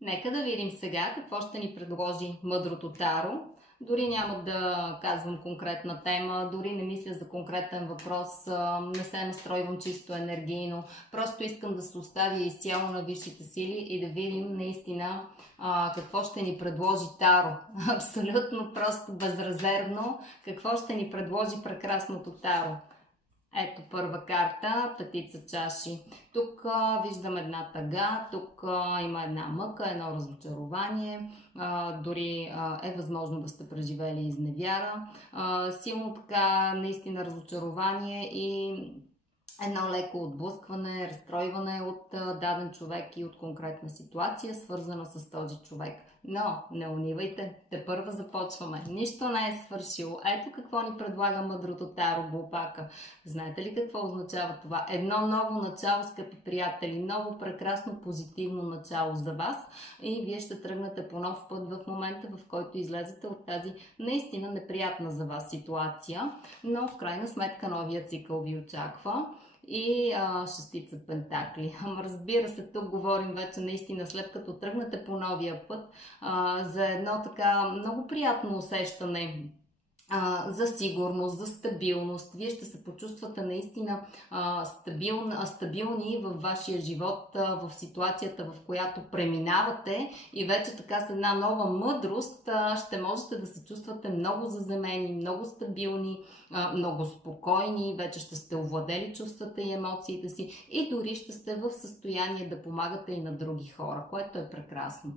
Нека да видим сега какво ще ни предложи мъдрото таро. Дори няма да казвам конкретна тема, дори не мисля за конкретен въпрос, не се настройвам чисто енергийно. Просто искам да се оставя изцяло на висшите сили и да видим наистина какво ще ни предложи таро. Абсолютно просто безрезервно какво ще ни предложи прекрасното таро. Ето първа карта, петица чаши. Тук виждам една тъга, тук има една мъка, едно разочарование, дори е възможно да сте преживели изневяра. Силно така наистина разочарование и едно леко отблъскване, разстройване от даден човек и от конкретна ситуация, свързана с този човек. Но не унивайте, тепърва започваме. Нищо не е свършило. Ето какво ни предлага мъдрото таро Глупака. Знаете ли какво означава това? Едно ново начало, скъпи приятели, ново прекрасно позитивно начало за вас и вие ще тръгнете по нов път в момента, в който излезете от тази наистина неприятна за вас ситуация, но в крайна сметка новия цикъл ви очаква. И шестица пентакли. Разбира се, тук говорим вече наистина след като тръгнете по новия път за едно така много приятно усещане за сигурност, за стабилност. Вие ще се почувствате наистина стабилни във вашия живот, в ситуацията, в която преминавате и вече така с една нова мъдрост ще можете да се чувствате много заземени, много стабилни, много спокойни, вече ще сте овладели чувствата и емоциите си и дори ще сте в състояние да помагате и на други хора, което е прекрасно.